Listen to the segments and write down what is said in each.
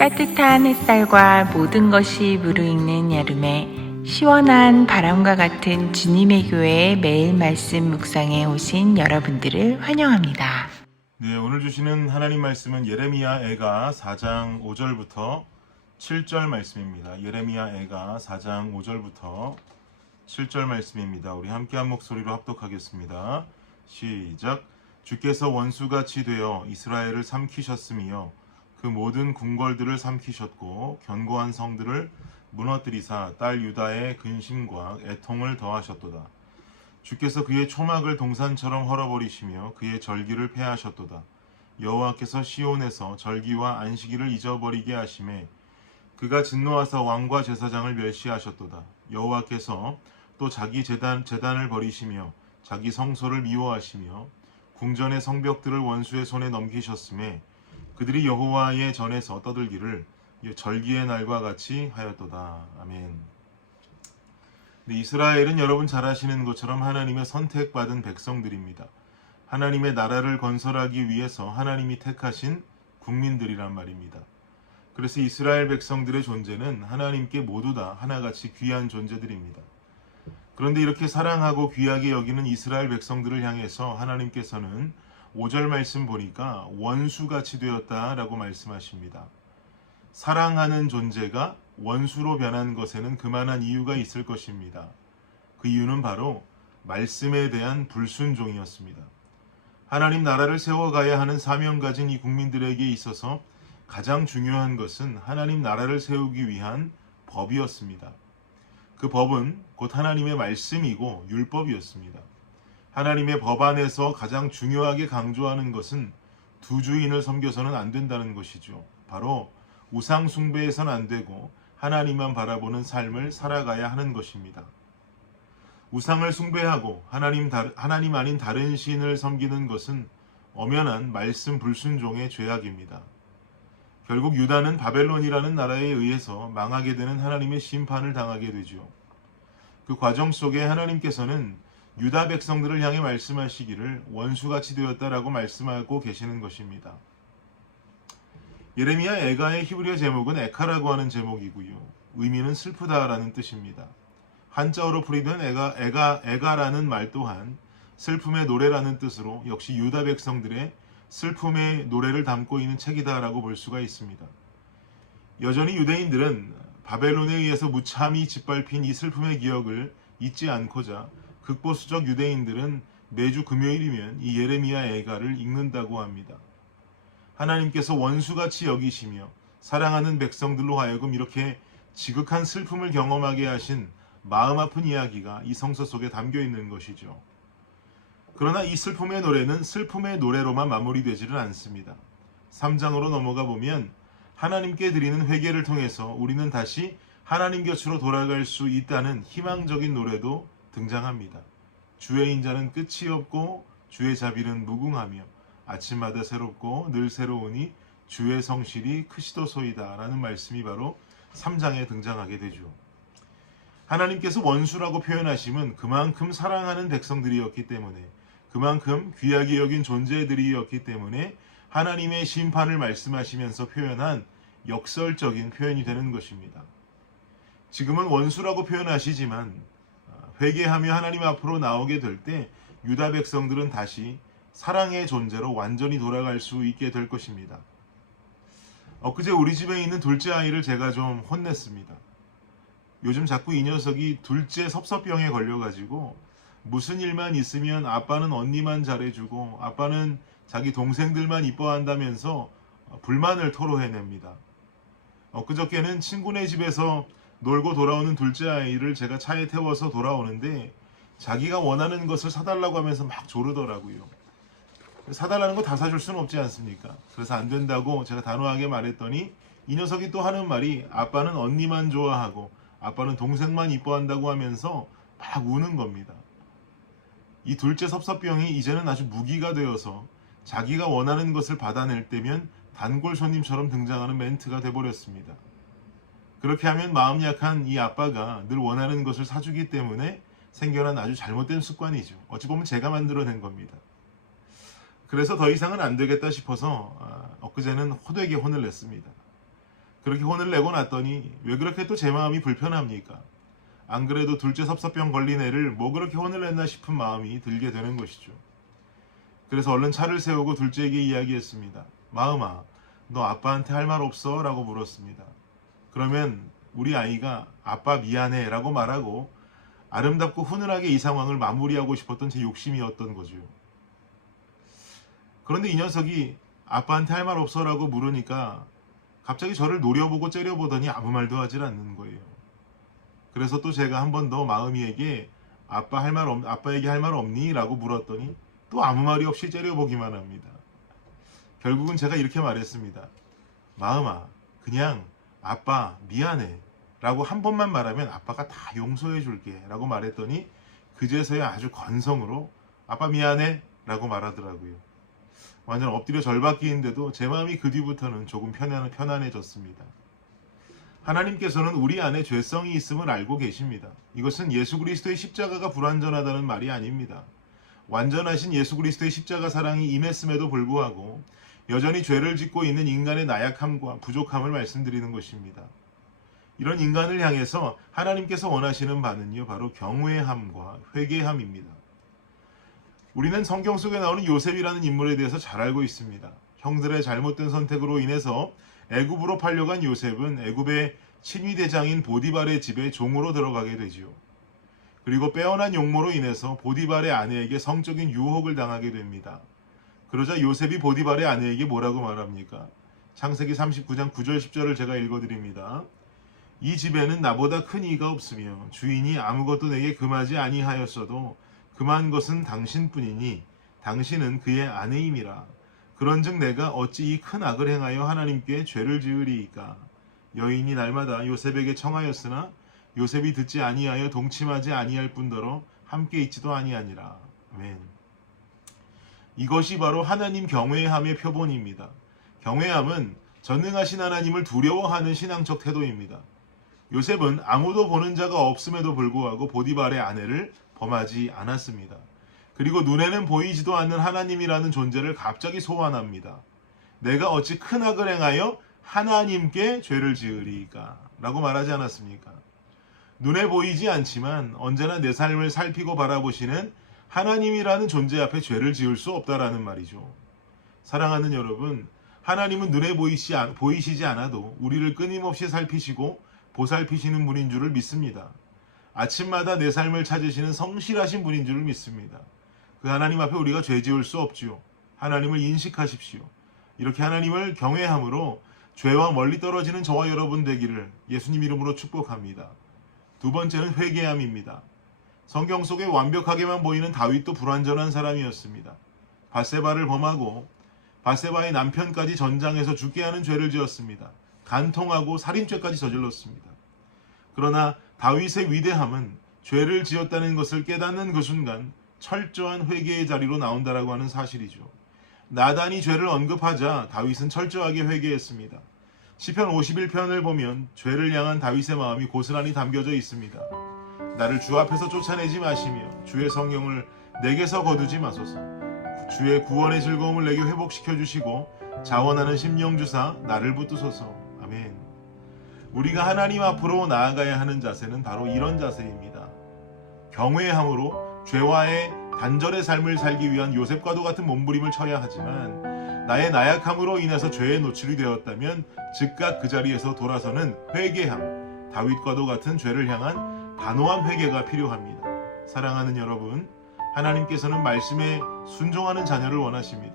따뜻한 햇살과 모든 것이 무르익는 여름에 시원한 바람과 같은 주님의 교회의 매일 말씀 묵상에 오신 여러분들을 환영합니다. 네, 오늘 주시는 하나님 말씀은 예레미야 애가 4장 5절부터 7절 말씀입니다. 예레미야 애가 4장 5절부터 7절 말씀입니다. 우리 함께 한 목소리로 합독하겠습니다. 시작. 주께서 원수같이 되어 이스라엘을 삼키셨으며 그 모든 궁궐들을 삼키셨고 견고한 성들을 무너뜨리사 딸 유다의 근심과 애통을 더하셨도다. 주께서 그의 초막을 동산처럼 헐어버리시며 그의 절기를 폐하셨도다. 여호와께서 시온에서 절기와 안식일을 잊어버리게 하심에 그가 진노하사 왕과 제사장을 멸시하셨도다. 여호와께서 또 자기 제단을 버리시며 자기 성소를 미워하시며 궁전의 성벽들을 원수의 손에 넘기셨음에 그들이 여호와의 전에서 떠들기를 절기의 날과 같이 하였도다. 아멘. 이스라엘은 여러분 잘 아시는 것처럼 하나님의 선택받은 백성들입니다. 하나님의 나라를 건설하기 위해서 하나님이 택하신 국민들이란 말입니다. 그래서 이스라엘 백성들의 존재는 하나님께 모두 다 하나같이 귀한 존재들입니다. 그런데 이렇게 사랑하고 귀하게 여기는 이스라엘 백성들을 향해서 하나님께서는 5절 말씀 보니까 원수같이 되었다라고 말씀하십니다. 사랑하는 존재가 원수로 변한 것에는 그만한 이유가 있을 것입니다. 그 이유는 바로 말씀에 대한 불순종이었습니다. 하나님 나라를 세워가야 하는 사명 가진 이 국민들에게 있어서 가장 중요한 것은 하나님 나라를 세우기 위한 법이었습니다. 그 법은 곧 하나님의 말씀이고 율법이었습니다. 하나님의 법 안에서 가장 중요하게 강조하는 것은 두 주인을 섬겨서는 안 된다는 것이죠. 바로 우상 숭배해서는 안 되고 하나님만 바라보는 삶을 살아가야 하는 것입니다. 우상을 숭배하고 하나님 아닌 다른 신을 섬기는 것은 엄연한 말씀 불순종의 죄악입니다. 결국 유다는 바벨론이라는 나라에 의해서 망하게 되는 하나님의 심판을 당하게 되죠. 그 과정 속에 하나님께서는 유다 백성들을 향해 말씀하시기를 원수같이 되었다라고 말씀하고 계시는 것입니다. 예레미야 애가의 히브리어 제목은 에카라고 하는 제목이고요. 의미는 슬프다라는 뜻입니다. 한자어로 풀이된 에가라는 말 또한 슬픔의 노래라는 뜻으로 역시 유다 백성들의 슬픔의 노래를 담고 있는 책이다라고 볼 수가 있습니다. 여전히 유대인들은 바벨론에 의해서 무참히 짓밟힌 이 슬픔의 기억을 잊지 않고자 극보수적 유대인들은 매주 금요일이면 이 예레미야 애가를 읽는다고 합니다. 하나님께서 원수같이 여기시며 사랑하는 백성들로 하여금 이렇게 지극한 슬픔을 경험하게 하신 마음 아픈 이야기가 이 성서 속에 담겨 있는 것이죠. 그러나 이 슬픔의 노래는 슬픔의 노래로만 마무리되지는 않습니다. 3장으로 넘어가 보면 하나님께 드리는 회개를 통해서 우리는 다시 하나님 곁으로 돌아갈 수 있다는 희망적인 노래도 등장합니다. 주의 인자는 끝이 없고 주의 자비는 무궁하며 아침마다 새롭고 늘 새로우니 주의 성실이 크시도소이다 라는 말씀이 바로 3장에 등장하게 되죠. 하나님께서 원수라고 표현하심은 그만큼 사랑하는 백성들이었기 때문에 그만큼 귀하게 여긴 존재들이었기 때문에 하나님의 심판을 말씀하시면서 표현한 역설적인 표현이 되는 것입니다. 지금은 원수라고 표현하시지만 회개하며 하나님 앞으로 나오게 될 때 유다 백성들은 다시 사랑의 존재로 완전히 돌아갈 수 있게 될 것입니다. 엊그제 우리 집에 있는 둘째 아이를 제가 좀 혼냈습니다. 요즘 자꾸 이 녀석이 둘째 섭섭병에 걸려가지고 무슨 일만 있으면 아빠는 언니만 잘해주고 아빠는 자기 동생들만 이뻐한다면서 불만을 토로해냅니다. 엊그저께는 친구네 집에서 놀고 돌아오는 둘째 아이를 제가 차에 태워서 돌아오는데 자기가 원하는 것을 사달라고 하면서 막 조르더라고요. 사달라는 거 다 사줄 수는 없지 않습니까? 그래서 안 된다고 제가 단호하게 말했더니 이 녀석이 또 하는 말이 아빠는 언니만 좋아하고 아빠는 동생만 이뻐한다고 하면서 막 우는 겁니다. 이 둘째 섭섭병이 이제는 아주 무기가 되어서 자기가 원하는 것을 받아낼 때면 단골 손님처럼 등장하는 멘트가 돼버렸습니다. 그렇게 하면 마음 약한 이 아빠가 늘 원하는 것을 사주기 때문에 생겨난 아주 잘못된 습관이죠. 어찌 보면 제가 만들어낸 겁니다. 그래서 더 이상은 안 되겠다 싶어서 엊그제는 호되게 혼을 냈습니다. 그렇게 혼을 내고 났더니 왜 그렇게 또 제 마음이 불편합니까? 안 그래도 둘째 섭섭병 걸린 애를 뭐 그렇게 혼을 냈나 싶은 마음이 들게 되는 것이죠. 그래서 얼른 차를 세우고 둘째에게 이야기했습니다. 마음아, 너 아빠한테 할 말 없어? 라고 물었습니다. 그러면 우리 아이가 아빠 미안해 라고 말하고 아름답고 훈훈하게 이 상황을 마무리하고 싶었던 제 욕심이었던 거죠. 그런데 이 녀석이 아빠한테 할 말 없어? 라고 물으니까 갑자기 저를 노려보고 째려보더니 아무 말도 하질 않는 거예요. 그래서 또 제가 한 번 더 마음이에게 아빠에게 할 말 없니? 라고 물었더니 또 아무 말이 없이 째려보기만 합니다. 결국은 제가 이렇게 말했습니다. 마음아, 그냥 아빠 미안해 라고 한 번만 말하면 아빠가 다 용서해 줄게 라고 말했더니 그제서야 아주 건성으로 아빠 미안해 라고 말하더라고요. 완전 엎드려 절박기인데도 제 마음이 그 뒤부터는 조금 편안해졌습니다. 하나님께서는 우리 안에 죄성이 있음을 알고 계십니다. 이것은 예수 그리스도의 십자가가 불완전하다는 말이 아닙니다. 완전하신 예수 그리스도의 십자가 사랑이 임했음에도 불구하고 여전히 죄를 짓고 있는 인간의 나약함과 부족함을 말씀드리는 것입니다. 이런 인간을 향해서 하나님께서 원하시는 바는요, 바로 경외함과 회개함입니다. 우리는 성경 속에 나오는 요셉이라는 인물에 대해서 잘 알고 있습니다. 형들의 잘못된 선택으로 인해서 애굽으로 팔려간 요셉은 애굽의 친위대장인 보디발의 집에 종으로 들어가게 되지요. 그리고 빼어난 용모로 인해서 보디발의 아내에게 성적인 유혹을 당하게 됩니다. 그러자 요셉이 보디발의 아내에게 뭐라고 말합니까? 창세기 39장 9절 10절을 제가 읽어드립니다. 이 집에는 나보다 큰 이가 없으며 주인이 아무것도 내게 금하지 아니하였어도 금한 것은 당신뿐이니 당신은 그의 아내임이라. 그런즉 내가 어찌 이 큰 악을 행하여 하나님께 죄를 지으리이까. 여인이 날마다 요셉에게 청하였으나 요셉이 듣지 아니하여 동침하지 아니할 뿐더러 함께 있지도 아니하니라. 아멘. 이것이 바로 하나님 경외함의 표본입니다. 경외함은 전능하신 하나님을 두려워하는 신앙적 태도입니다. 요셉은 아무도 보는 자가 없음에도 불구하고 보디발의 아내를 범하지 않았습니다. 그리고 눈에는 보이지도 않는 하나님이라는 존재를 갑자기 소환합니다. 내가 어찌 큰 악을 행하여 하나님께 죄를 지으리이까 라고 말하지 않았습니까? 눈에 보이지 않지만 언제나 내 삶을 살피고 바라보시는 하나님이라는 존재 앞에 죄를 지을 수 없다라는 말이죠. 사랑하는 여러분, 하나님은 눈에 보이시지 않아도 우리를 끊임없이 살피시고 보살피시는 분인 줄을 믿습니다. 아침마다 내 삶을 찾으시는 성실하신 분인 줄을 믿습니다. 그 하나님 앞에 우리가 죄 지을 수 없지요. 하나님을 인식하십시오. 이렇게 하나님을 경외함으로 죄와 멀리 떨어지는 저와 여러분 되기를 예수님 이름으로 축복합니다. 두 번째는 회개함입니다. 성경 속에 완벽하게만 보이는 다윗도 불완전한 사람이었습니다. 밧세바를 범하고 밧세바의 남편까지 전장에서 죽게 하는 죄를 지었습니다. 간통하고 살인죄까지 저질렀습니다. 그러나 다윗의 위대함은 죄를 지었다는 것을 깨닫는 그 순간 철저한 회개의 자리로 나온다라고 하는 사실이죠. 나단이 죄를 언급하자 다윗은 철저하게 회개했습니다. 시편 51편을 보면 죄를 향한 다윗의 마음이 고스란히 담겨져 있습니다. 나를 주 앞에서 쫓아내지 마시며 주의 성령을 내게서 거두지 마소서. 주의 구원의 즐거움을 내게 회복시켜 주시고 자원하는 심령 주사 나를 붙드소서. 아멘. 우리가 하나님 앞으로 나아가야 하는 자세는 바로 이런 자세입니다. 경외함으로 죄와의 단절의 삶을 살기 위한 요셉과도 같은 몸부림을 쳐야 하지만 나의 나약함으로 인해서 죄에 노출이 되었다면 즉각 그 자리에서 돌아서는 회개함, 다윗과도 같은 죄를 향한 단호한 회개가 필요합니다. 사랑하는 여러분, 하나님께서는 말씀에 순종하는 자녀를 원하십니다.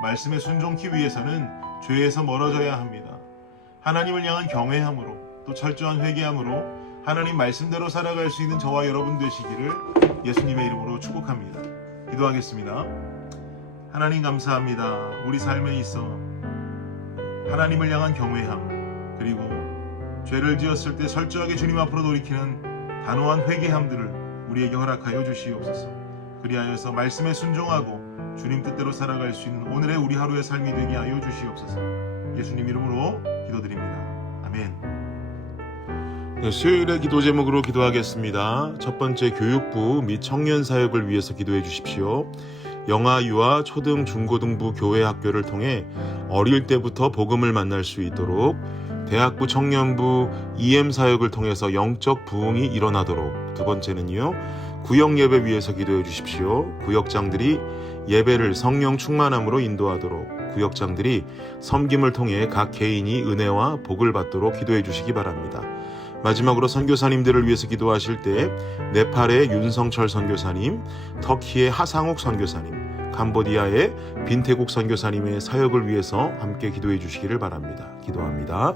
말씀에 순종하기 위해서는 죄에서 멀어져야 합니다. 하나님을 향한 경외함으로 또 철저한 회개함으로 하나님 말씀대로 살아갈 수 있는 저와 여러분 되시기를 예수님의 이름으로 축복합니다. 기도하겠습니다. 하나님 감사합니다. 우리 삶에 있어 하나님을 향한 경외함, 그리고 죄를 지었을 때 철저하게 주님 앞으로 돌이키는 단호한 회개함들을 우리에게 허락하여 주시옵소서. 그리하여서 말씀에 순종하고 주님 뜻대로 살아갈 수 있는 오늘의 우리 하루의 삶이 되게 하여 주시옵소서. 예수님 이름으로 기도드립니다. 아멘. 네, 수요일의 기도 제목으로 기도하겠습니다. 첫 번째, 교육부 및 청년 사역을 위해서 기도해 주십시오. 영아, 유아, 초등, 중고등부 교회 학교를 통해 어릴 때부터 복음을 만날 수 있도록 대학부 청년부 EM 사역을 통해서 영적 부흥이 일어나도록. 두 번째는요, 구역 예배 위해서 기도해 주십시오. 구역장들이 예배를 성령 충만함으로 인도하도록, 구역장들이 섬김을 통해 각 개인이 은혜와 복을 받도록 기도해 주시기 바랍니다. 마지막으로 선교사님들을 위해서 기도하실 때 네팔의 윤성철 선교사님, 터키의 하상욱 선교사님, 캄보디아의 빈태국 선교사님의 사역을 위해서 함께 기도해 주시기를 바랍니다. 기도합니다.